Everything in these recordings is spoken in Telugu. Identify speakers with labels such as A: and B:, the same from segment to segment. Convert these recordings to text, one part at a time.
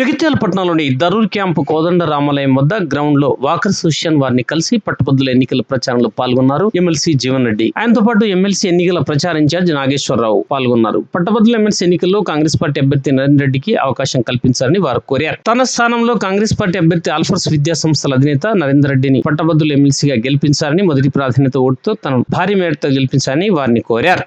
A: జగిత్యాల పట్టణంలోని దరూర్ క్యాంపు కోదండ రామాలయం వద్ద గ్రౌండ్లో వాకర్ సుష్యన్ వారిని కలిసి పట్టుబద్దుల ఎన్నికల ప్రచారంలో పాల్గొన్నారు ఎమ్మెల్సీ జీవన్ రెడ్డి. ఆయనతో పాటు ఎమ్మెల్సీ ఎన్నికల ప్రచార ఇన్ఛార్జ్ నాగేశ్వరరావు పాల్గొన్నారు. పట్టభద్రుల ఎమ్మెల్సీ ఎన్నికల్లో కాంగ్రెస్ పార్టీ అభ్యర్థి నరేంద్ర రెడ్డికి అవకాశం కల్పించాలని వారు కోరారు. తన స్థానంలో కాంగ్రెస్ పార్టీ అభ్యర్థి ఆల్ఫర్స్ విద్యా సంస్థల అధినేత నరేంద్ర రెడ్డిని పట్టభద్రుల ఎమ్మెల్సీగా గెలిపించాలని మొదటి ప్రాధాన్యత ఓటుతో తన భారీ మేరతో గెలిపించాలని వారిని కోరారు.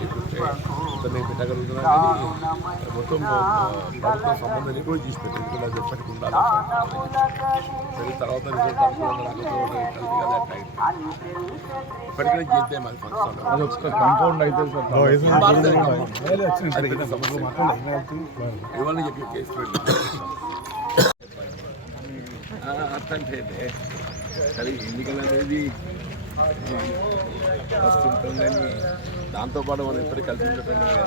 B: ఇతన్ని పెట్టగలుగుతున్నా కానీ మొత్తం ప్రభుత్వ సంబంధం కూడా తీసి పెట్టారు అది ఎప్పటికి ఉండాలి తర్వాత రిజల్ట్ ఇప్పటికైనా చేద్దాం అది
C: అది ఒక కంపౌండ్ అయితే సార్
B: అది సమస్య చెప్పి కేసు పెట్టి సరే ఎన్నికలు అనేది వస్తుంటాం కానీ దాంతోపాటు మనం ఇప్పటికీ కలిసి ఉండటం కదా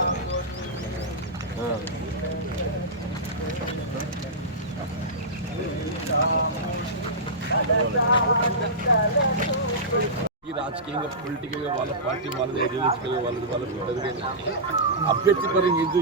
B: ఈ రాజకీయంగా పొలిటికల్గా వాళ్ళ పార్టీ వాళ్ళది ఐడియాలజికల్గా వాళ్ళది వాళ్ళకి ఉండదు కానీ అభ్యర్థి పరంగా ఇది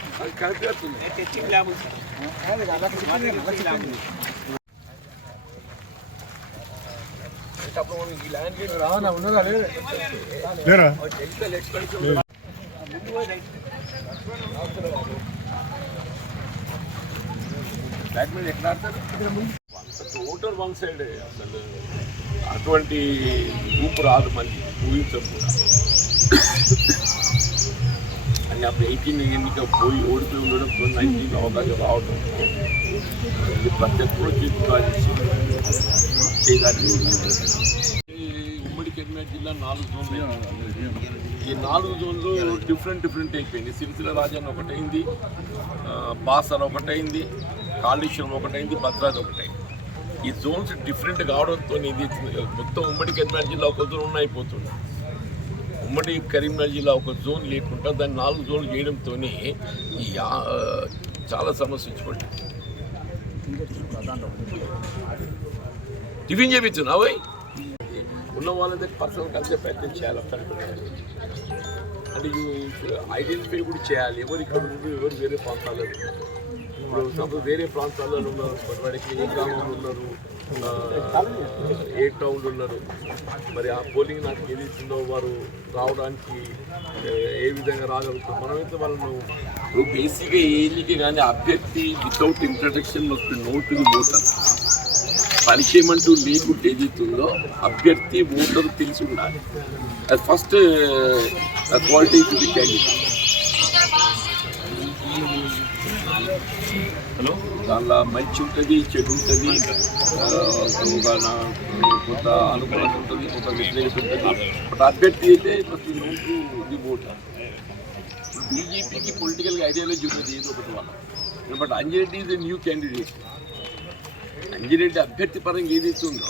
B: కరెక్ట్ అవుతుంది అప్పుడు మనం ఈ ల్యాండ్
C: లేరా
B: బ్లాక్ మీద ఎక్కడ ఆడతారు టోటల్ వన్ సైడ్ అసలు అటువంటి ఊపు రాదు మళ్ళీ ఊహించరు కూడా అప్పుడు ఎయిటీన్ ఎన్నిక పోయి ఓడిపోయి ఉండడం నైన్టీన్ అవకాశం రావడం ఇది ప్రతి ఒక్కరు చేయడానికి ఈ ఉమ్మడి కరీంనగర్ జిల్లా నాలుగు జోన్లు ఈ నాలుగు జోన్లు డిఫరెంట్ డిఫరెంట్ అయిపోయింది సిరిసిల రాజన్ ఒకటైంది బాసర్ ఒకటైంది కాళేశ్వరం ఒకటైంది భద్రాది ఒకటైంది. ఈ జోన్స్ డిఫరెంట్ కావడంతో ఇది మొత్తం ఉమ్మడి కరీంనగర్ జిల్లా ఒక జోన్ అయిపోతుంది. ఉమ్మడి కరీంనగర్ జిల్లా ఒక జోన్ లేకుండా దాన్ని నాలుగు జోన్లు చేయడంతో చాలా సమస్య వచ్చిపోయింది. టిఫిన్ చేయించున్నా పోయి ఉన్న వాళ్ళ దగ్గర పర్సనల్ కలిసే ప్రయత్నం చేయాలి అంటే ఐడెంటిఫై కూడా చేయాలి. ఎవరు ఇక్కడ ఉన్నారు ఎవరు వేరే ప్రాంతాల్లో ఇప్పుడు సపోజ్ వేరే ప్రాంతాల్లో ఉన్నారు వాడికి ఏ గ్రామంలో ఉన్నారు. ఏ టౌన్లో ఉన్నారు? మరి ఆ పోలింగ్ నాకు ఏది వారు రావడానికి ఏ, విధంగా రాగలుగుతారు? మనమైతే వాళ్ళను ఇప్పుడు బేసిక్గా ఏ ఎన్నిక కానీ అభ్యర్థి వితౌట్ ఇంట్రడక్షన్ వస్తుంది నోట్ ఓటర్ పరిచయం అంటూ లేకుంటే ఏదైతుందో అభ్యర్థి ఓటర్ తెలిసి ఉండాలి. అది first quality to the candidate hello. దానిలో మంచి ఉంటుంది చెడు ఉంటుంది ఒక కొంత అనుకూలత ఉంటుంది కొంత వ్యతిరేకత ఉంటుంది. బట్ అభ్యర్థి అయితే ప్రతి నోటు ది ఓటర్ బీజేపీకి పొలిటికల్గా ఐడియాలజీ ఉంటుంది ఏదో ఒకటి వాళ్ళ. But Anjireddy is new candidate Anjireddy అభ్యర్థి పరంగా ఏదైతే ఉందో.